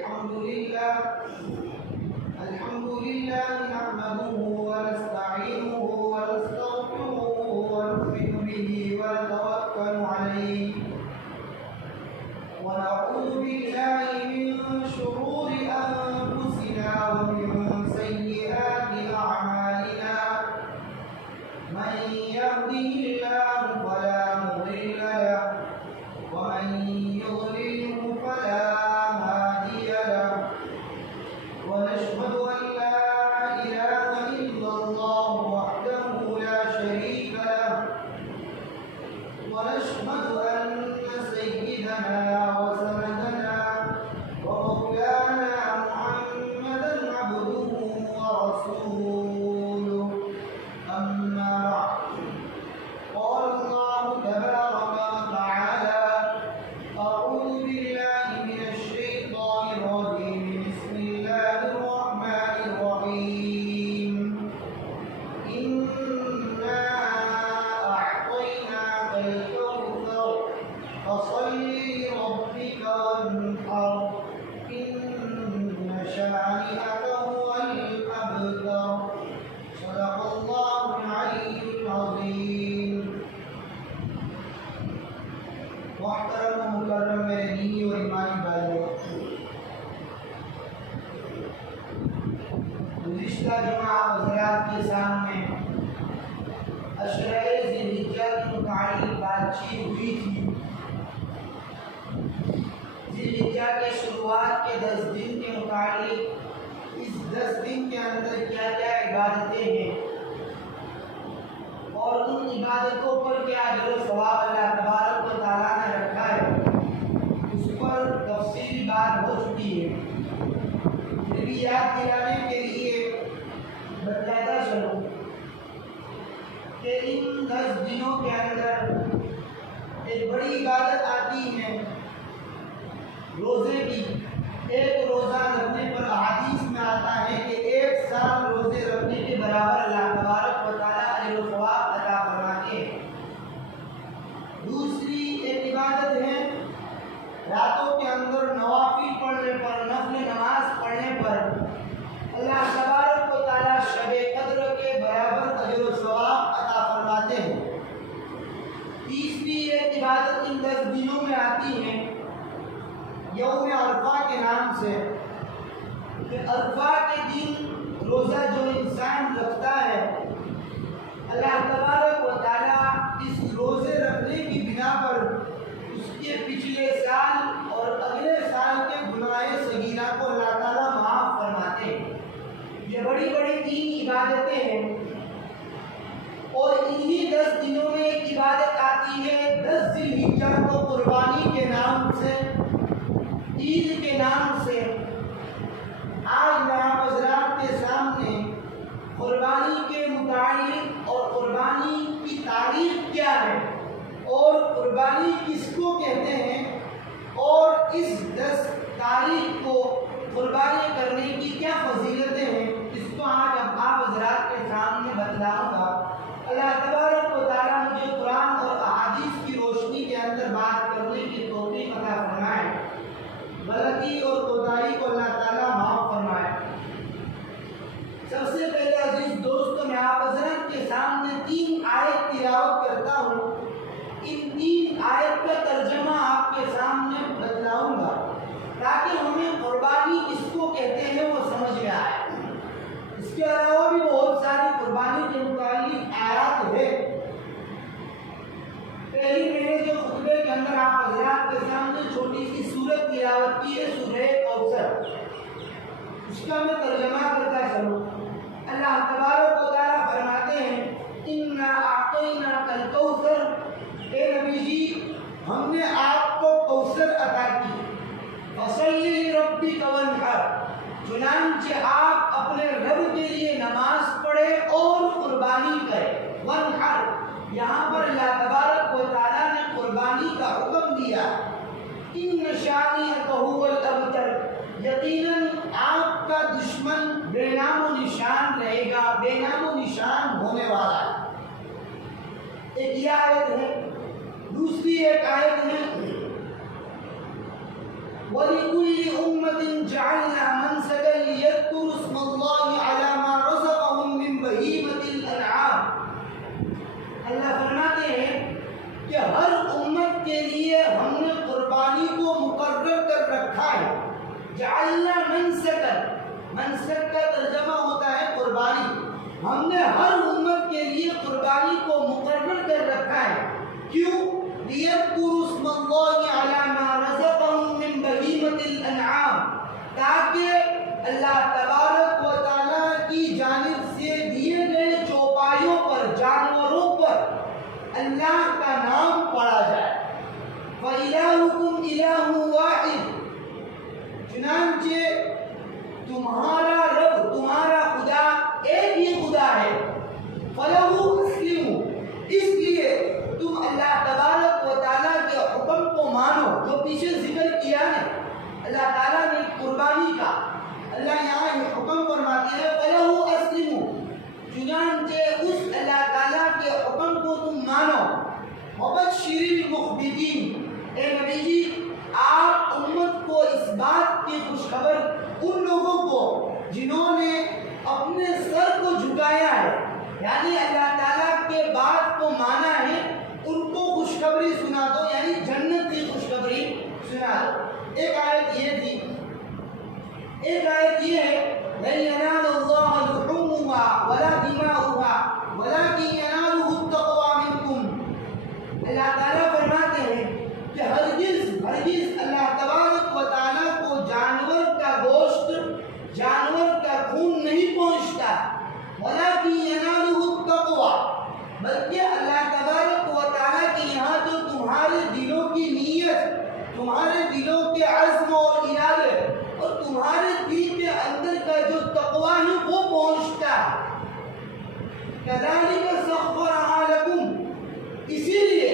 الحمد لله نحمده ونستعينه ونستغفره ونؤمن به ونتوكل عليه ونعوذ بالله من شرور أنفسنا ومن سيئات أعمالنا من يهده الله فلا مضل له ومن يضلله فلا هادي له ونشهد أن لا إله إلا الله وحده لا شريك له ونشهد أن سيدنا وسندنا ومولانا محمدا عبده ورسوله أما بعد قال الله تبارك وتعالى أعوذ بالله من الشيطان الرجيم بسم الله الرحمن الرحيم إنا أعطيناك الكوثر فصل لربك وانحر إن شانئك هو الأبتر صدق الله العلي العظيم محترم مکرم میرے دینی اور ایمانی بھائیوں، گزشتہ جمعہ حضرات کے سامنے اشرۂ ذی الحجہ کے متعلق بات چیت ہوئی تھی۔ ذی الحجہ کے شروعات کے 10 دن کے متعلق اس 10 دن کے اندر کیا کیا عبادتیں ہیں اور ان عبادتوں پر کیا اجر و ثواب اللہ تبارک و تعالیٰ نے رکھا ہے، اس پر تفصیلی بات ہو چکی ہے۔ پھر بھی یاد دلانے کے لیے بتاتا چلوں کہ ان 10 دنوں کے اندر ایک بڑی عبادت آتی ہے روزے کی۔ ایک روزہ رکھنے پر احادیث میں آتا ہے کہ 1 سال روزے رکھنے کے برابر اللہ تبارک و تعالیٰ اجر و ثواب عطا فرماتے ہیں۔ دوسری ایک عبادت ہے راتوں کے اندر نوافل پڑھنے پر، نفل نماز پڑھنے پر اللہ تبارک و تعالیٰ شب قدر کے برابر اجر و ثواب عطا فرماتے ہیں۔ تیسری ایک عبادت ان 10 دنوں میں آتی ہے یوم عرفہ کے نام سے، کہ عرفہ کے دن روزہ جو انسان رکھتا ہے اللہ تبارک و تعالیٰ اس روزے رکھنے کی بنا پر اس کے پچھلے سال اور اگلے سال کے گناہ صغیرہ کو اللہ تعالیٰ معاف فرماتے ہیں۔ یہ بڑی بڑی 3 عبادتیں ہیں، اور انہی 10 دنوں میں ایک عبادت آتی ہے 10 ذی الحجہ کو قربانی کے نام سے، عید کے نام سے۔ آج میں آپ حضرات کے سامنے قربانی کے متعلق اور قربانی کی تاریخ کیا ہے اور قربانی کس کو کہتے ہیں اور اس 10 تاریخ کو قربانی کرنے کی کیا فضیلتیں ہیں، اس کو آج آپ حضرات کے سامنے بتلاؤں گا۔ اللہ تبارک و تعالیٰ مجھے قرآن اور احادیث کی روشنی کے اندر بات کرنے کی توفیق عطا فرمائے، غلطی اور کوتاہی کو اللہ تعالیٰ معاف فرمائے۔ سب سے پہلے عزیز دوستوں، میں آپ حضرات کے سامنے 3 آیت تلاوت کرتا ہوں۔ ان 3 آیت کا ترجمہ آپ کے سامنے بتلاؤں گا تاکہ ہمیں قربانی کس کو کہتے ہیں وہ سمجھ میں آئے۔ اس کے علاوہ بھی بہت ساری قربانی کے متعلق آیات ہے۔ پہلی میں نے جو خطبے کے اندر آپ حضرات کے سامنے چھوٹی سی سورت تلاوت کی ہے، سورہ کوثر، اس کا میں ترجمہ کرتا چلوں۔ اللہ تبارک و تعالیٰ فرماتے ہیں اِنَّا أَعْطَيْنَاكَ الْكَوْثَرَ، اے نبی جی ہم نے آپ کو کوثر عطا کی۔ فَصَلِّ لِرَبِّكَ وَانْحَرْ، چنانچہ آپ اپنے رب کے لیے نماز پڑھے اور قربانی کرے۔ وَانْحَرْ، یہاں پر اللہ تبارک و تعالیٰ نے قربانی کا حکم دیا۔ إِنَّ شَانِئَكَ هُوَ الْأَبْتَرُ، یقیناً آپ کا دشمن بے نام و نشان رہے گا، بے نام و نشان ہونے والا ہے۔ ایک یہ آیت ہے۔ دوسری ایک آیت ہے وَلِكُلِّ أُمَّةٍ جَعَلْنَا مَنْسَكًا لِيَذْكُرُوا اسْمَ اللَّهِ عَلَى مَا رَزَقَهُم مِّن بَهِيمَةِ الْأَنْعَامِ۔ اللہ فرماتے ہیں کہ ہر امت کے لیے ہم نے قربانی کو مقرر کر رکھا ہے۔ جعلنا منسکا، منسک کا ترجمہ ہوتا ہے قربانی۔ ہم نے ہر امت کے لیے قربانی کو مقرر کر رکھا ہے۔ کیوں؟ لِيَذْكُرُوا اسْمَ اللَّهِ عَلَى مَا رَزَقَهُم مِّن بَهِيمَةِ الْأَنْعَامِ، تاکہ اللہ تبارک و تعالیٰ کی جانب سے دیے گئے چوپایوں پر، جانوروں پر اللہ کا نام پڑھا جائے۔ وَإِلَٰهُكُمْ إِلَٰهٌ وَاحِدٌ، چنانچہ تمہارا رب، تمہارا خدا ایک ہی خدا ہے۔ فَلَهُ أَسْلِمُوا، اس لیے تم اللہ تبارک و تعالیٰ کے حکم کو مانو، جو پیچھے ذکر کیا ہے اللہ تعالیٰ نے قربانی کا۔ اللہ یہاں یہ حکم فرماتے ہیں فَلَهُ أَسْلِمُوا، چنانچہ اس اللہ تعالیٰ کے حکم کو تم مانو۔ وَبَشِّرِ الْمُخْبِتِينَ، اے نبی جی آپ امت کو اس بات کی خوشخبر ان لوگوں کو جنہوں نے اپنے سر کو جھکایا ہے، یعنی اللہ تعالیٰ کے بات کو مانا ہے، ان کو خوشخبری سنا دو، یعنی جنت کی خوشخبری سنا دو۔ ایک آیت یہ تھی، ایک آیت یہ ہے لَن يَنَالَ اللَّهَ لُحُومُهَا وَلَا دِمَاؤُهَا وَلَكِن يَنَالُهُ التَّقْوَىٰ مِنكُمْ۔ اللہ تعالیٰ فرماتے ہیں کہ ہرگز اللہ تبارک و تعالیٰ کو جانور کا گوشت، جانور کا خون نہیں پہنچتا، وَلَكِن يَنَالُهُ التَّقْوَىٰ، بلکہ اللہ تبارک و تعالیٰ کے یہاں تو تمہارے دلوں کی نیت، تمہارے دلوں کے عزم اور ارادے اور تمہارے دل کے اندر کا جو تقویٰ ہے وہ پہنچتا ہے۔ كَذَلِكَ سَخَّرَهَا لَكُمْ، اسی لیے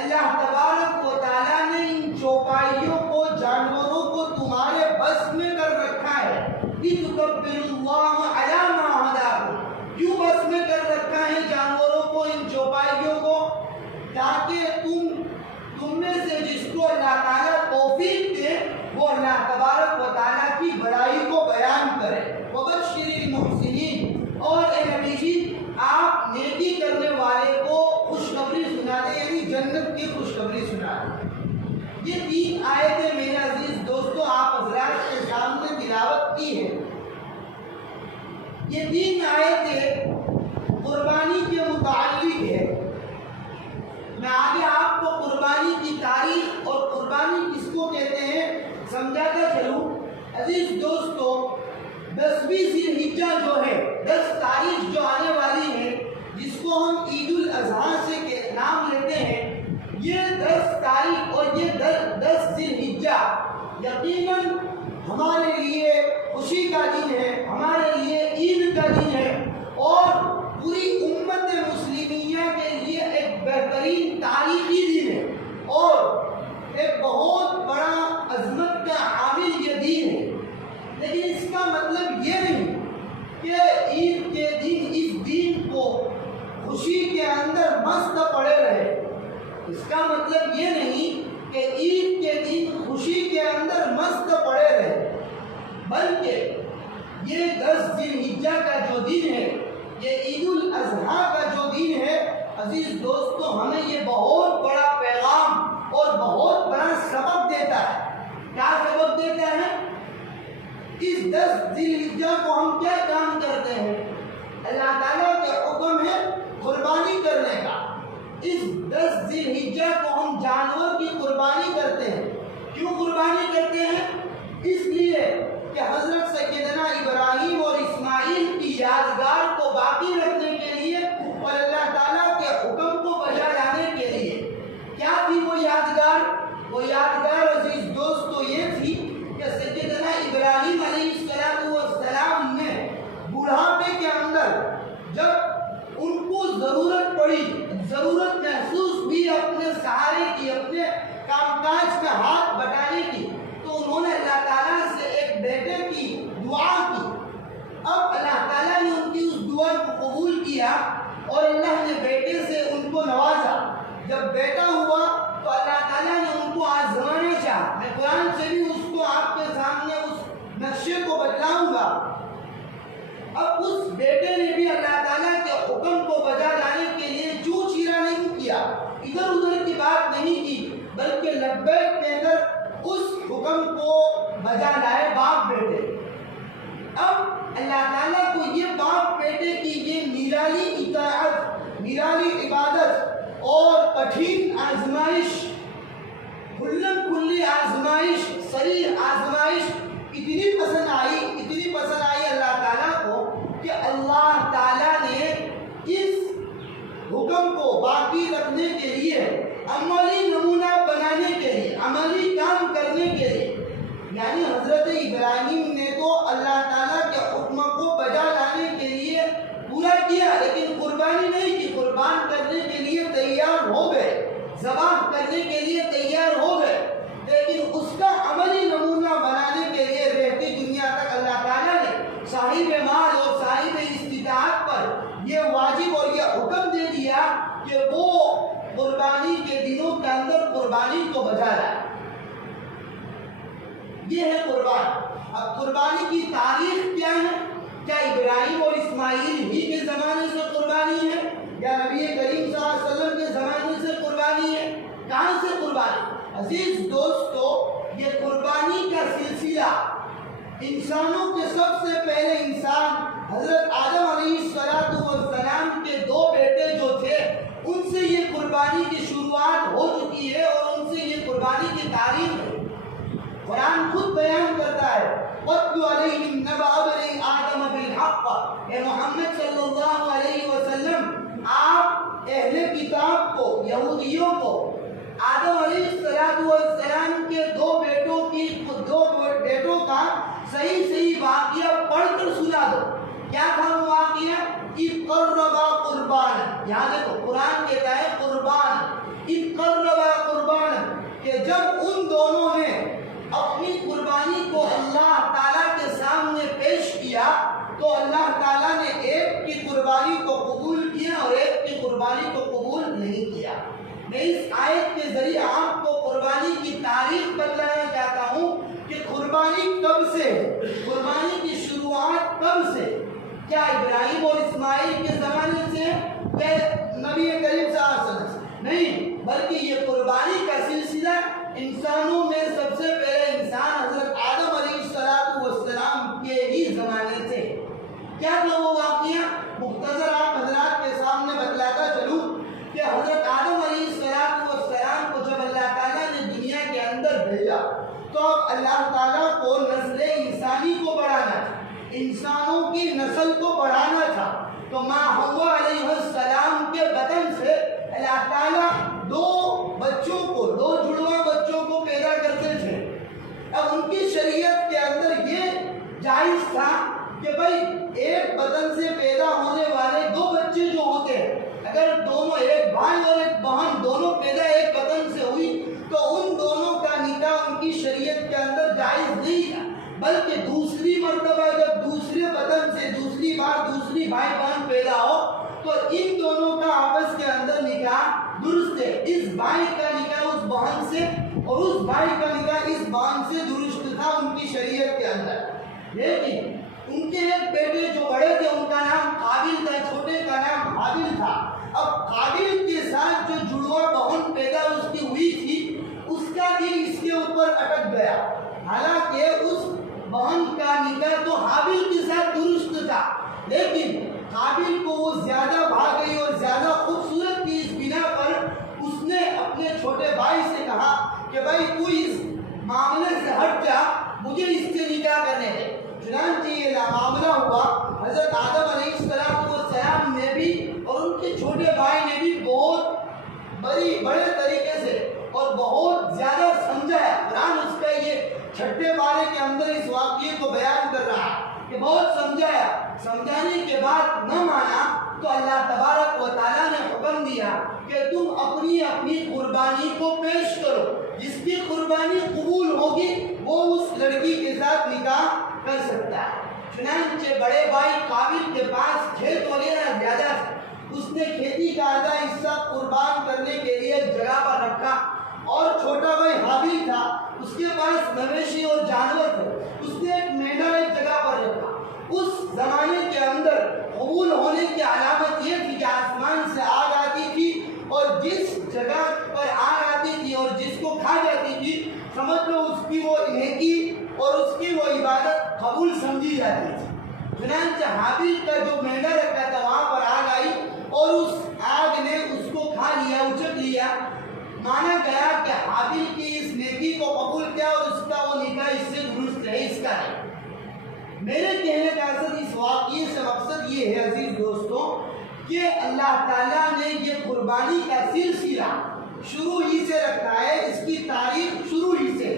اللہ تبارک و تعالیٰ نے ان چوپائیوں کو، جانوروں کو تمہارے بس میں کر رکھا ہے۔ لِتُكَبِّرُوا اللَّهَ عَلَىٰ مَا هَدَاكُمْ، کیوں بس میں کر رکھا ہے جانوروں کو، ان چوپائیوں کو؟ تاکہ تم میں سے جس کو اللہ تعالیٰ توفیق دے وہ اللہ تبارک و تعالیٰ کی بڑائی کو بیان کرے۔ وَبَشِّرِ الْمُحْسِنِينَ، اور اے نبی جی آپ نیکی کرنے والے کو خوشخبری سنا دیں، یعنی جنت کی خوشخبری سنا دیں۔ یہ 3 آیتیں میرے عزیز دوستو آپ حضرات کے سامنے تلاوت کی ہے۔ یہ 3 آیتیں قربانی کے متعلق ہے۔ میں آگے آپ کو قربانی کی تاریخ اور قربانی کس کو کہتے ہیں سمجھاتا چلوں۔ عزیز دوستو 10ویں ذی الحجہ جو ہے، 10 تاریخ جو آنے والی ہے، جس کو ہم عید الاضحیٰ سے نام لیتے ہیں، یہ 10 تاریخ اور یہ 10 ذی الحجہ یقیناً ہمارے لیے خوشی کا دن ہے، ہمارے لیے عید کا دن ہے، اور پوری امت مسلمیہ کے لیے ایک بہترین تاریخی دن ہے، اور ایک بہت بڑا عظمت کا حامل یہ دن ہے۔ لیکن اس کا مطلب یہ نہیں کہ عید کے دن اس دن کو خوشی کے اندر مست پڑے رہے۔ اس کا مطلب یہ نہیں کہ عید کے دن خوشی کے اندر مست پڑے رہے، بلکہ یہ 10 ذی الحجہ کا جو دن ہے، یہ عید الاضحیٰ کا جو دن ہے، عزیز دوستو ہمیں یہ بہت بڑا پیغام اور بہت بڑا سبق دیتا ہے۔ کیا سبق دیتا ہے؟ اس 10 ذی الحجہ کو ہم کیا کام کرتے ہیں؟ اللہ تعالیٰ کے حکم ہے قربانی کرنے کا۔ اس 10 ذی الحجہ کو ہم جانور کی قربانی کرتے ہیں۔ کیوں قربانی کرتے ہیں؟ اس لیے کہ حضرت سیدنا ابراہیم اور اسماعیل کی یادگار کو باقی رکھنے کے لیے اور اللہ تعالیٰ کے حکم کو بجا لانے کے لیے۔ کیا تھی وہ یادگار؟ وہ یادگار عزیز دوستو یہ تھی کہ سیدنا ابراہیم علیہ السلام نے بڑھاپے کے اندر جب ان کو ضرورت پڑی، ضرورت محسوس ہوئی اپنے سہارے کی، اپنے کام کاج کا ہاتھ بٹانے کی، تو نقشے کو بتلاؤں گا۔ اب اس بیٹے نے بھی اللہ تعالیٰ کے حکم کو بجا لانے کے لیے چوں چیرا نہیں کیا، ادھر ادھر کی بات نہیں کی، بلکہ لبیک کہہ کر اس حکم کو بجا لائے باپ بیٹے۔ اب اللہ تعالیٰ کو یہ باپ بیٹے کی یہ نرالی اطاعت، نرالی عبادت اور کٹھن آزمائش، کھلم کھلی آزمائش، صریح آزمائش اتنی پسند آئی اللہ تعالیٰ کو کہ اللہ تعالیٰ نے اس حکم کو باقی رکھنے کے لیے، عملی نمونہ بنانے کے لیے، عملی کام کرنے کے لیے، یعنی حضرت ابراہیم نے تو اللہ تعالیٰ کے حکم کو بجا لانے کے لیے پورا کیا، لیکن قربانی نہیں کی، قربان کرنے کے لیے تیار ہو گئے، ذبح کرنے کے لیے تیار ہو گئے، لیکن اس کا عملی نمونہ بنانے کے لیے رہتی دنیا تک اللہ تعالیٰ نے صاحب مال اور صاحب استطاعت پر یہ واجب اور یہ حکم دے دیا کہ وہ قربانی کے دنوں کے اندر قربانی کو بجا لائے۔ یہ ہے قربان۔ اب قربانی کی تاریخ کیا ہے؟ کیا ابراہیم اور اسماعیل ہی کے زمانے سے قربانی ہے یا نبی کریم صلی اللہ علیہ وسلم کے زمانے سے قربانی ہے؟ کہاں سے قربانی؟ عزیز دوستو، یہ قربانی کا سلسلہ انسانوں کے سب سے پہلے انسان حضرت آدم علیہ السلام کے دو بیٹے جو تھے ان سے یہ قربانی کی شروعات ہو چکی ہے اور ان سے یہ قربانی کی تاریخ ہے۔ قرآن خود بیان کرتا ہے وَاتْلُ عَلَيْهِمْ نَبَأَ بَنِي آدَمَ بِالْحَقِّ، اے محمد صلی اللہ علیہ وسلم آپ اہل کتاب کو، یہودیوں کو آدم علیہ السلام کے دو بیٹوں کا صحیح واقعہ پڑھ کر سنا دو۔ کیا تھا وہ واقعہ؟ اِذْ قَرَّبَا قُرْبَانًا، یہاں دیکھو قرآن کہتا ہے قربان، اِذْ قَرَّبَا قُرْبَانًا، کہ جب ان دونوں نے اپنی قربانی کو اللہ تعالیٰ کے سامنے پیش کیا تو اللہ تعالیٰ نے ایک کی قربانی کو قبول کیا اور ایک کی قربانی کو قبول نہیں کیا۔ میں اس آیت کے ذریعے آپ کو قربانی کی تاریخ بتلانا چاہتا ہوں کہ قربانی کب سے، قربانی کی شروعات کب سے؟ کیا ابراہیم اور اسماعیل کے زمانے سے یا نبی کریم صلی اللہ علیہ وسلم سے؟ نہیں، بلکہ یہ قربانی کا سلسلہ انسانوں میں سب سے پہلے انسان حضرت آدم علیہ السلام کے ہی زمانے سے۔ کیا تھا وہ واقعہ؟ مختصر آپ حضرات کے سامنے بتلاتا چلوں کہ حضرت آدم علیہ السلام کو جب اللہ تعالیٰ نے دنیا کے اندر بھیجا تو اب اللہ تعالیٰ کو نسل انسانی کو بڑھانا تھا، انسانوں کی نسل کو بڑھانا تھا، تو ماں حوا علیہ السلام کے بطن سے اللہ تعالیٰ دو جڑواں بچوں کو پیدا کرتے تھے۔ اب ان کی شریعت کے اندر یہ جائز تھا کہ بھائی ایک بدن سے پیدا ہونے والے دو بچے جو ہوتے ہیں، اگر دونوں ایک بھائی اور ایک بہن دونوں پیدا ایک بدن سے ہوئی تو ان دونوں کا نکاح ان کی شریعت کے اندر جائز نہیں تھا، بلکہ دوسری مرتبہ جب دوسرے بدن سے دوسری بار دوسری بھائی بہن پیدا ہو تو ان دونوں کا آپس کے اندر نکاح درست ہے، اس بھائی کا نکاح اس بہن سے اور اس بھائی کا نکاح اس بہن سے درست تھا ان کی شریعت کے اندر۔ لیکن ان کے ایک بیٹے جو بڑے تھے ان کا نام قابل تھا، چھوٹے کا نام حابل تھا۔ اب قابل کے ساتھ جو جڑواں بہن پیدا اس کی ہوئی تھی اس کا دل اس کے اوپر اٹک گیا، حالانکہ اس بہن کا نکاح تو حابل کے ساتھ درست تھا، لیکن قابل کو وہ زیادہ بھاگ گئی اور زیادہ خوبصورت کی اس بنا پر اس نے اپنے چھوٹے بھائی سے کہا کہ بھائی تو اس معاملے سے ہٹ جا، مجھے اس سے نکاح کرنے دے۔ چنانچہ یہ معاملہ ہوا، حضرت آدم علیہ السلام نے بھی اور ان کے چھوٹے بھائی نے بھی بہت بڑے طریقے سے اور بہت زیادہ سمجھایا۔ قرآن اس کا یہ 6 پارے کے اندر اس واقعے کو بیان کر رہا ہے کہ بہت سمجھایا، سمجھانے کے بعد نہ مانا تو اللہ تبارک و تعالیٰ نے حکم دیا کہ تم اپنی قربانی کو پیش کرو، جس کی قربانی قبول ہوگی وہ اس لڑکی کے ساتھ نکاح کر سکتا ہے۔ چنانچہ بڑے بھائی قابل کے پاس کھیت وغیرہ زیادہ تھا، اس نے کھیتی کا آدھا حصہ قربان کرنے کے لیے ایک جگہ پر رکھا، اور چھوٹا بھائی حابل تھا، اس کے پاس مویشی اور جانور تھے، اس نے ایک مینڈک اس زمانے کے اندر قبول ہونے کی علامت یہ تھی کہ آسمان سے آگ آتی تھی اور جس جگہ پر آگ آتی تھی اور جس کو کھا جاتی تھی سمجھ لو اس کی وہ نیکی اور اس کی وہ عبادت قبول سمجھی جاتی تھی۔ چنانچہ حابیل کا جو مینڈا رکھا تھا وہاں پر آگ آئی اور اس آگ نے اس کو کھا لیا، اچک لیا۔ مانا گیا کہ حابیل کی اس نیکی کو قبول کیا اور اس کا وہ نکاح اس سے درست ہے، اس کا ہے۔ میرے کہنے کا اصل اس واقعے سے مقصد یہ ہے عزیز دوستوں کہ اللہ تعالیٰ نے یہ قربانی کا سلسلہ شروع ہی سے رکھا ہے، اس کی تاریخ شروع ہی سے۔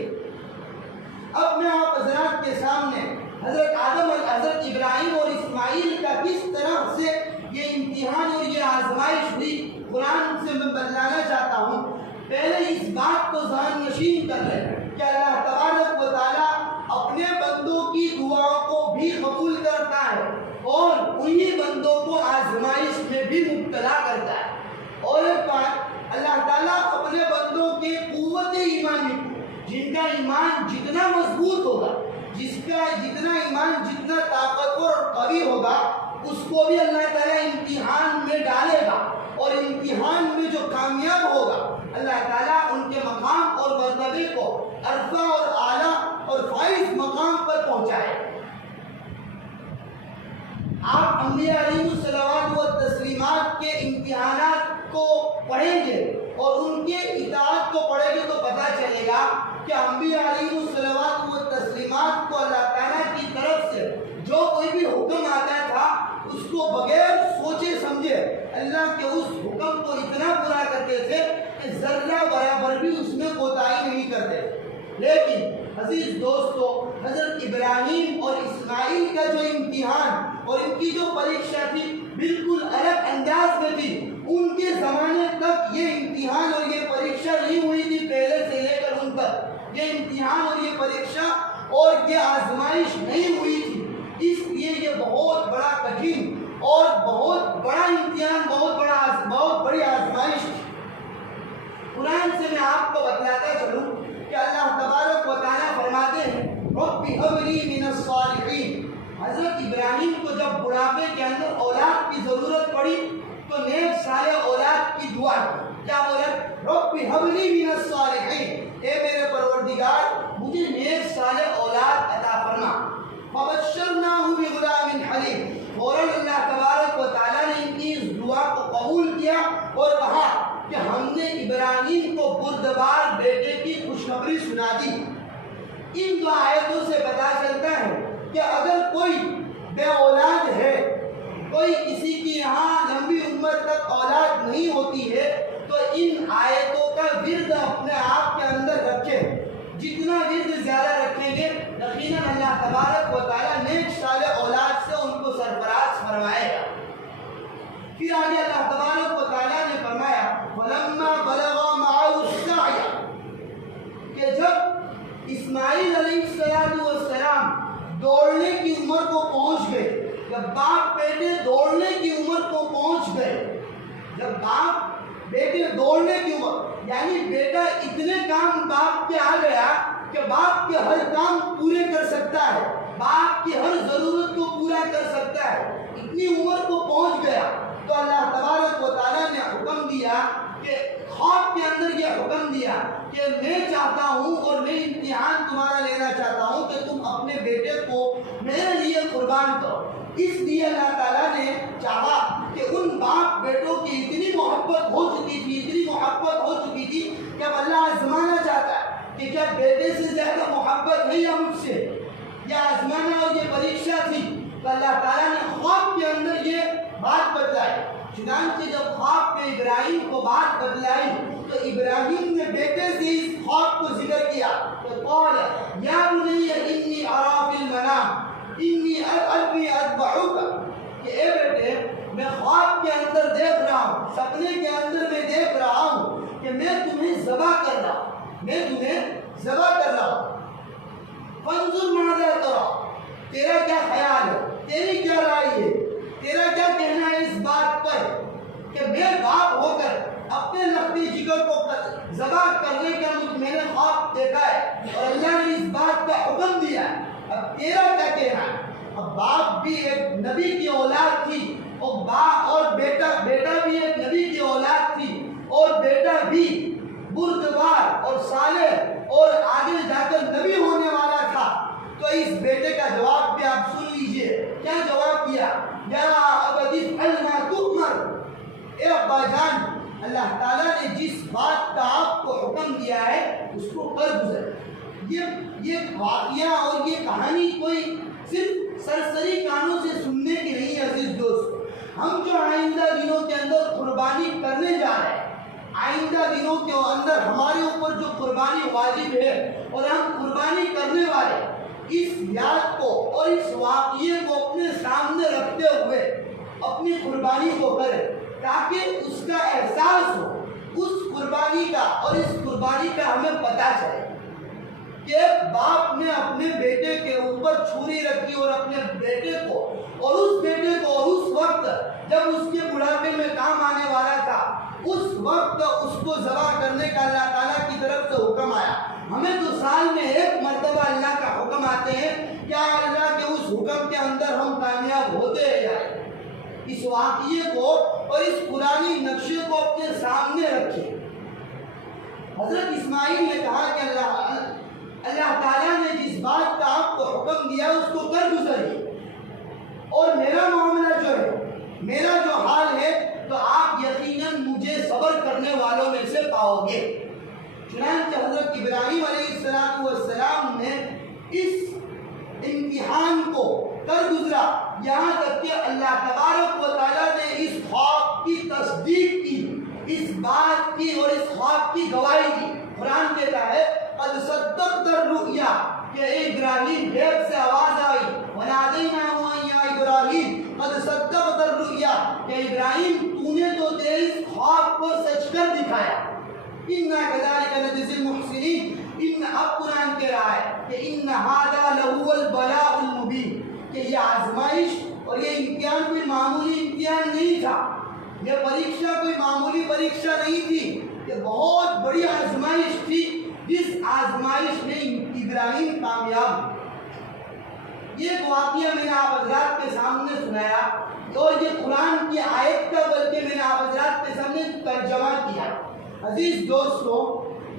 اب میں آپ حضرات کے سامنے حضرت آدم اور حضرت ابراہیم اور اسماعیل کا کس طرح سے یہ امتحان اور یہ آزمائش ہوئی قرآن سے میں بتلانا چاہتا ہوں۔ پہلے اس بات کو ذہن نشین کر لیں کہ اللہ تبارک و تعالیٰ اپنے بندوں کی دعاؤں کو بھی قبول کرتا ہے اور انہی بندوں کو آزمائش میں بھی مبتلا کرتا ہے۔ اور ایک بات، اللہ تعالیٰ اپنے بندوں کے قوت ایمانی کو، جن کا ایمان جتنا مضبوط ہوگا، جس کا جتنا ایمان جتنا طاقتور اور قوی ہوگا، اس کو بھی اللہ تعالیٰ امتحان میں ڈالے گا اور امتحان میں جو کامیاب ہوگا اللہ تعالیٰ ان کے مقام اور مرتبے کو عرفہ اور اعلیٰ اور فائز مقام پر پہنچائے۔ آپ انبیاء علیہ الصلوات و تسلیمات کے امتحانات کو پڑھیں گے اور ان کے اطاعت کو پڑھیں گے تو پتہ چلے گا کہ انبیاء علیہ الصلوات و تسلیمات کو اللہ تعالیٰ کی طرف سے جو کوئی بھی حکم آتا تھا اس کو بغیر سوچے سمجھے اللہ کے اس حکم کو اتنا پورا کرتے تھے کہ ذرہ برابر بھی اس میں کوتاہی نہیں کرتے۔ لیکن عزیز دوستو، حضرت ابراہیم اور اسماعیل کا جو امتحان اور ان کی جو پریکشا تھی بالکل الگ انداز میں تھی۔ ان کے زمانے تک یہ امتحان اور یہ پریکشا نہیں ہوئی تھی، پہلے سے لے کر ان تک یہ امتحان اور یہ پریکشا اور یہ آزمائش نہیں ہوئی تھی۔ اس لیے یہ بہت بڑا کٹھن اور بہت بڑا امتحان، بہت بڑی آزمائش تھی۔ قرآن سے میں آپ کو بتلاتا چلوں کہ اللہ تبارک و تعالیٰ فرماتے ہیں رب هب لی من الصالحین۔ حضرت ابراہیم کو جب بڑھاپے کے اندر اولاد کی ضرورت پڑی تو نیک صالح اولاد کی دعا کی۔ کیا بولا؟ رب هب لی من الصالحین، اے میرے پروردگار مجھے نیک صالح اولاد عطا فرما۔ فبشرناہ بغلام حلیم، فوراً اللہ تبارک و تعالیٰ نے ان کی اس دعا کو قبول کیا اور کہا کہ ہم نے ابراہیم کو بردبار بیٹے کی خوشخبری سنا دی۔ ان دو آیتوں سے پتہ چلتا ہے کہ اگر کوئی بے اولاد ہے، کوئی کسی کی یہاں لمبی عمر تک اولاد نہیں ہوتی ہے، تو ان آیتوں کا ورد اپنے آپ کے اندر رکھے۔ جتنا ورد زیادہ رکھیں گے یقیناً اللہ تبارک و تعالیٰ نیک صالح اولاد سے ان کو سرفراز فرمائے گا۔ پھر آگے اللہ تبارک و تعالیٰ نے فرمایا وَلَمَّا بَلَغَ مَعَهُ السَّعْيَ، کہ جب اسماعیل علیہ السلام دوڑنے کی عمر کو پہنچ گئے، جب باپ بیٹے دوڑنے کی عمر کو پہنچ گئے، جب باپ بیٹے دوڑنے کی عمر یعنی بیٹا اتنے کام باپ کے آ گیا کہ باپ کے ہر کام پورے کر سکتا ہے، باپ کی ہر ضرورت کو پورا کر سکتا ہے، اتنی عمر کو پہنچ گیا تو اللہ تبارک و تعالیٰ نے حکم دیا کہ خواب کے اندر یہ حکم دیا کہ میں چاہتا ہوں اور میں امتحان تمہارا لینا چاہتا ہوں کہ تم اپنے بیٹے کو میرے لیے قربان کرو۔ اس لیے اللہ تعالیٰ نے چاہا کہ ان باپ بیٹوں کی اتنی محبت ہو چکی تھی کہ اب اللہ آزمانا چاہتا ہے کہ کیا بیٹے سے زیادہ محبت ہے یا مجھ سے، یا آزمانا اور یہ پریکشا تھی۔ تو اللہ تعالیٰ نے خواب کے اندر یہ بات بتلائی۔ چنانچہ جب خواب میں ابراہیم کو بات بتلائی تو ابراہیم نے بیٹے سے اس خواب کو ذکر کیا کہ قال یا بنی انی ارا فی المنام انی اذبحک، کہ اے بیٹے میں خواب کے اندر دیکھ رہا ہوں، سپنے کے اندر میں دیکھ رہا ہوں کہ میں تمہیں ذبح کر رہا ہوں، فانظر ماذا تری، تیرا کیا خیال ہے، تیری کیا رائے ہے، تیرا کیا کہنا ہے اس بات پر کہ میں باپ ہو کر اپنے لختی جگر کو ذبح کرنے کا میں نے خواب دیکھا ہے اور اللہ نے اس بات کا حکم دیا ہے، اب تیرا کیا کہنا ہے۔ اب باپ بھی ایک نبی کی اولاد تھی اور باپ اور بیٹا بھی ایک نبی کی اولاد تھی اور بیٹا بھی بردبار اور صالح اور آگے جا کر نبی ہونے والا تھا. تو اس بیٹے کا جواب بھی آپ سن لیجئے. کیا جواب دیا؟ یا ابتی افعل ما تؤمر. اے ابا جان، اللہ تعالیٰ نے جس بات کا آپ کو حکم دیا ہے اس کو کر گزر. یہ واقعہ اور یہ کہانی کوئی صرف سرسری کانوں سے سننے کی نہیں ہے عزیز دوست. ہم جو آئندہ دنوں کے اندر قربانی کرنے جا رہے ہیں، آئندہ دنوں کے اندر ہمارے اوپر جو قربانی واجب ہے اور ہم قربانی کرنے والے، اس یاد کو اور اس واقعے کو اپنے سامنے رکھتے ہوئے اپنی قربانی کو کریں تاکہ اس کا احساس ہو، اس قربانی کا اور اس قربانی کا ہمیں پتہ چلے کہ باپ نے اپنے بیٹے کے اوپر چھری رکھی اور اپنے بیٹے کو اور اس وقت جب اس کے بڑھاپے میں کام آنے والا تھا، اس وقت اس کو ذبح کرنے کا اللہ تعالیٰ کی طرف سے حکم آیا. ہمیں تو سال میں ایک مرتبہ اللہ کا حکم آتے ہیں، کیا اللہ کے اس حکم کے اندر ہم کامیاب ہوتے جائیں. اس واقعے کو اور اس پرانی نقشے کو اپنے سامنے رکھیں. حضرت اسماعیل نے کہا کہ اللہ تعالیٰ نے جس بات کا آپ کو حکم دیا اس کو کر گزریے، اور میرا معاملہ جو ہے، میرا جو حال ہے، تو آپ یقیناً مجھے صبر کرنے والوں میں سے پاؤ گے. چنانچہ حضرت ابراہیم علیہ السلام نے اس امتحان کو کر گزرا، یہاں تک کہ اللہ تبارک و تعالیٰ نے اس خواب کی تصدیق کی، اس بات کی اور اس خواب کی گواہی دی. قرآن کہتا ہے قد صدقت الرؤیا کہ اے ابراہیم، غیب سے آواز آئی، ونادیناہ یا ابراہیم قد صدقت الرؤیا کہ ابراہیم تو نے تو تیرے اس خواب کو سچ کر دکھایا. اِنَّا كَذَلِكَ نَجْزِي الْمُحْسِنِينَ. اب قرآن کہہ رہا ہے کہ إِنَّ هَذَا لَهُوَ الْبَلَاءُ الْمُبِينُ کہ یہ آزمائش اور یہ امتحان کوئی معمولی امتحان نہیں تھا، یہ پریکشا کوئی معمولی پریکشا نہیں تھی، یہ بہت بڑی آزمائش تھی جس آزمائش میں ابراہیم کامیاب. یہ ایک واقعہ میں نے آپ حضرات کے سامنے سنایا اور یہ قرآن کی آیت کا بلکہ میں نے آپ حضرات کے سامنے ترجمہ کیا. عزیز دوستو،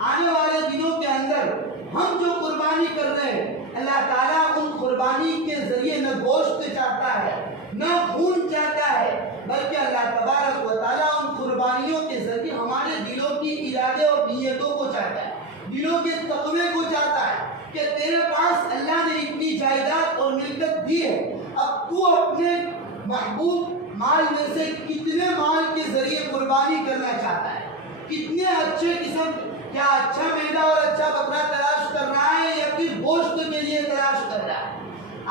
آنے والے دنوں کے اندر ہم جو قربانی کر رہے ہیں، اللہ تعالیٰ ان قربانی کے ذریعے نہ گوشت چاہتا ہے نہ خون چاہتا ہے، بلکہ اللہ تبارک و تعالیٰ ان قربانیوں کے ذریعے ہمارے دلوں کی ارادے اور نیتوں کو چاہتا ہے، دلوں کے تقوی کو چاہتا ہے کہ تیرے پاس اللہ نے اتنی جائیداد اور ملکت دی ہے، اب تو اپنے محبوب مال میں سے کتنے مال کے ذریعے قربانی کرنا چاہتا ہے، کتنے اچھے قسم، کیا اچھا میڈا اور اچھا بکرا تلاش کر رہا ہے یا پھر گوشت کے لیے تلاش کر رہا ہے.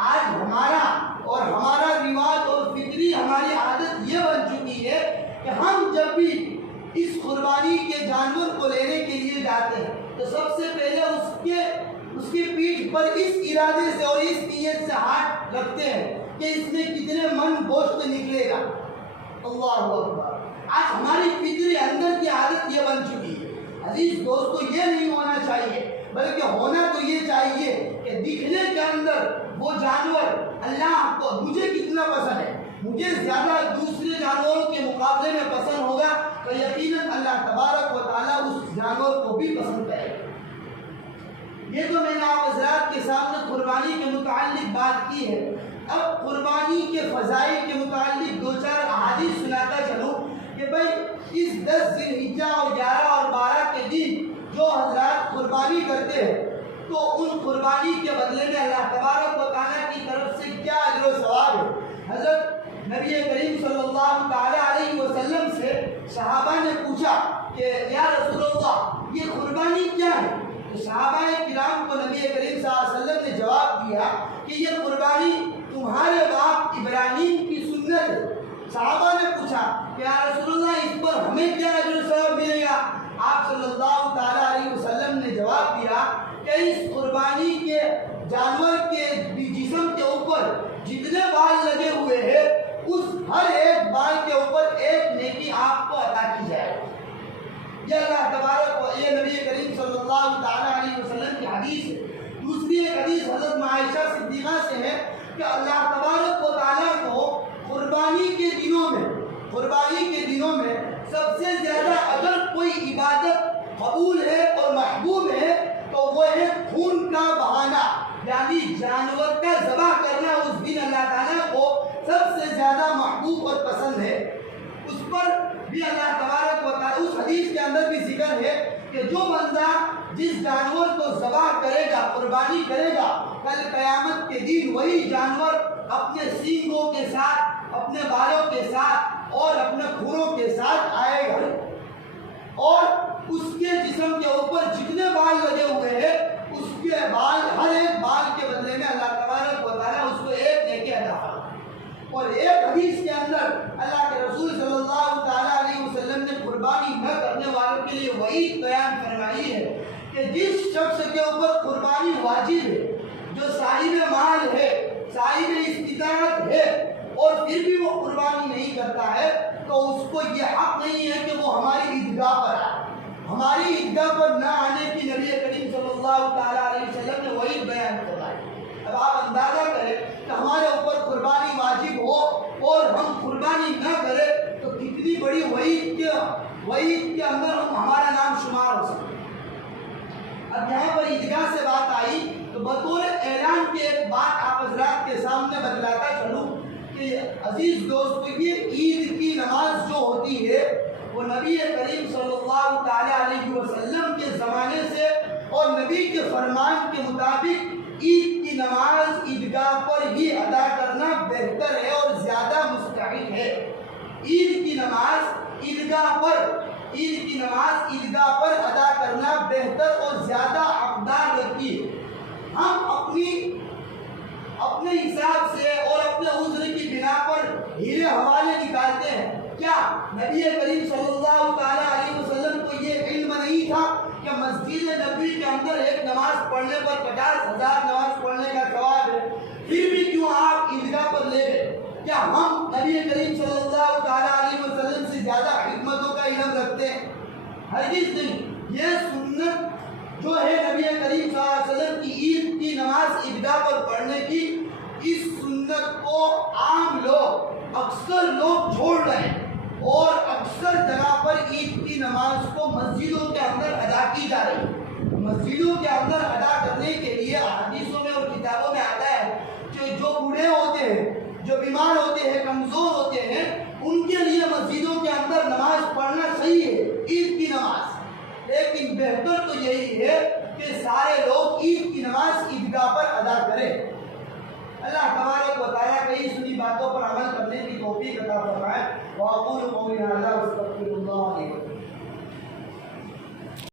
آج ہمارا رواج اور فطری ہماری عادت یہ بن چکی ہے کہ ہم جب بھی اس قربانی کے جانور کو لینے کے لیے جاتے ہیں تو سب سے پہلے اس کی پیٹھ پر اس ارادے سے اور اس نیت سے ہاتھ رکھتے ہیں کہ اس میں کتنے من گوشت نکلے گا. اللہ اکبر. آج ہماری فطری اندر کی عادت یہ بن چکی ہے. عزیز دوستو، یہ نہیں ہونا چاہیے، بلکہ ہونا تو یہ چاہیے کہ دکھنے کے اندر وہ جانور اللہ کو مجھے کتنا پسند ہے، مجھے زیادہ دوسرے جانوروں کے مقابلے میں پسند ہوگا تو یقیناً اللہ تبارک و تعالیٰ اس جانور کو بھی پسند کرے گا. یہ تو میں نے آپ حضرات کے سامنے قربانی کے متعلق بات کی ہے. اب قربانی کے فضائل کے متعلق دو چار احادیث سناتا چلوں کہ بھائی اس 10 ذی الحجہ اور 11 اور 12 کے دن جو حضرات قربانی کرتے ہیں تو ان قربانی کے بدلے میں اللہ تبارک و تعالیٰ کی طرف سے کیا اجر و ثواب ہے. حضرت نبی کریم صلی اللہ تعالیٰ علیہ وسلم سے صحابہ نے پوچھا کہ یا رسول اللہ یہ قربانی کیا ہے؟ تو صحابہ کرام کو نبی کریم صلی اللہ علیہ وسلم نے جواب دیا کہ یہ قربانی تمہارے باپ ابراہیم کی سنت ہے. صحابہ نے پوچھا کہ یا رسول اللہ اس پر ہمیں کیا اجر و ثواب ملے گا؟ آپ صلی اللہ تعالیٰ علیہ وسلم نے جواب دیا کہ اس قربانی کے جانور کے جسم کے اوپر جتنے بال لگے ہوئے ہیں اس ہر ایک بال کے اوپر ایک نیکی آپ کو عطا کی جائے. یہ اللہ تبارک و یہ نبی کریم صلی اللہ تعالیٰ علیہ وسلم کی حدیث ہے. دوسری ایک حدیث حضرت عائشہ صدیقہ سے ہے کہ اللہ تبارک و تعالیٰ کو قربانی کے دنوں میں سب سے زیادہ اگر کوئی عبادت قبول ہے اور محبوب ہے تو وہ ہے خون کا بہانا، یعنی جانور کا ذبح کرنا اس دن اللہ تعالیٰ کو سب سے زیادہ محبوب اور پسند ہے۔ اس پر بھی اللہ تبارک و تعالیٰ اس حدیث کے اندر بھی ذکر ہے کہ جو بندہ جس جانور کو ذبح کرے گا، قربانی کرے گا، کل قیامت کے دن وہی جانور اپنے سینگوں کے ساتھ، اپنے بالوں کے ساتھ اور اپنے کھروں کے ساتھ آئے گا، اور اس کے جسم کے اوپر جتنے بال لگے ہوئے ہیں اس کے بال، ہر ایک بال کے بدلے میں اللہ تبارک و تعالیٰ اس کو ایک نیکی عطا فرمائے۔ اور ایک حدیث کے اندر اللہ کے رسول صلی اللہ تعالیٰ علیہ وسلم نے قربانی نہ کرنے والوں کے لیے وعید بیان فرمائی ہے کہ جس شخص کے اوپر قربانی واجب ہے، جو صاحب مال ہے، صاحب استطاعت ہے، اور پھر بھی وہ قربانی نہیں کرتا ہے، تو اس کو یہ حق نہیں ہے کہ وہ ہماری عیدگاہ پر آئے۔ ہماری عیدگاہ پر نہ آنے کی نبی کریم صلی اللہ تعالیٰ علیہ وسلم نے وعید بیان فرمائی۔ اب آپ اندازہ کریں کہ ہمارے اوپر قربانی واجب ہو اور ہم قربانی نہ کریں تو کتنی بڑی وعید کے اندر ہمارا نام شمار ہو سکتا ہے۔ اب یہاں پر عیدگاہ سے بات آئی تو بطور اعلان کے ایک بات آپ حضرات کے سامنے بتلاتا چلوں کہ عزیز دوستو، یہ عید کی نماز جو ہوتی ہے وہ نبی کریم صلی اللہ تعالیٰ علیہ وسلم کے زمانے سے اور نبی کے فرمان کے مطابق عید کی نماز عیدگاہ پر ہی ادا کرنا بہتر ہے اور زیادہ مستحب ہے۔ عید کی نماز عیدگاہ پر ادا کرنا بہتر اور زیادہ حقدار رکھتی ہے۔ ہم اپنے حساب سے اور اپنے عذر کی بنا پر ہیرے حوالے نکالتے ہیں۔ کیا نبی کریم صلی اللہ تعالیٰ علیہ وسلم کو یہ علم نہیں تھا کہ مسجد نبوی کے اندر ایک نماز پڑھنے پر 50,000 نماز پڑھنے کا ثواب ہے؟ پھر بھی کیوں آپ عیدگاہ پر لے گئے؟ کیا ہم نبی کریم صلی اللہ تعالیٰ علیہ وسلم سے زیادہ حکمتوں کا علم رکھتے ہیں؟ ہرگز نہیں۔ یہ سنت جو ہے نبی کریم صلی اللہ علیہ وسلم کی عید کی نماز عیدگاہ پر پڑھنے کی، اس سنت کو عام لوگ، اکثر لوگ چھوڑ رہے ہیں، اور اکثر جگہ پر عید کی نماز کو مسجدوں کے اندر ادا کی جا رہی ہے۔ مسجدوں کے اندر ادا کرنے کے لیے حدیثوں میں اور کتابوں میں آتا ہے کہ جو بوڑھے ہوتے ہیں، جو بیمار ہوتے ہیں، کمزور ہوتے ہیں، ان کے لیے مسجدوں کے اندر نماز پڑھنا صحیح ہے، عید کی نماز۔ لیکن بہتر تو یہی ہے کہ سارے لوگ عید کی نماز عیدگاہ پر ادا کریں۔ اللہ تبارک و تعالیٰ کئی سنی باتوں پر عمل کرنے کی توفیق عطا فرمائے۔ وَأَقُولُ قَوْلِي هَذَا وَأَسْتَغْفِرُ اللَّهَ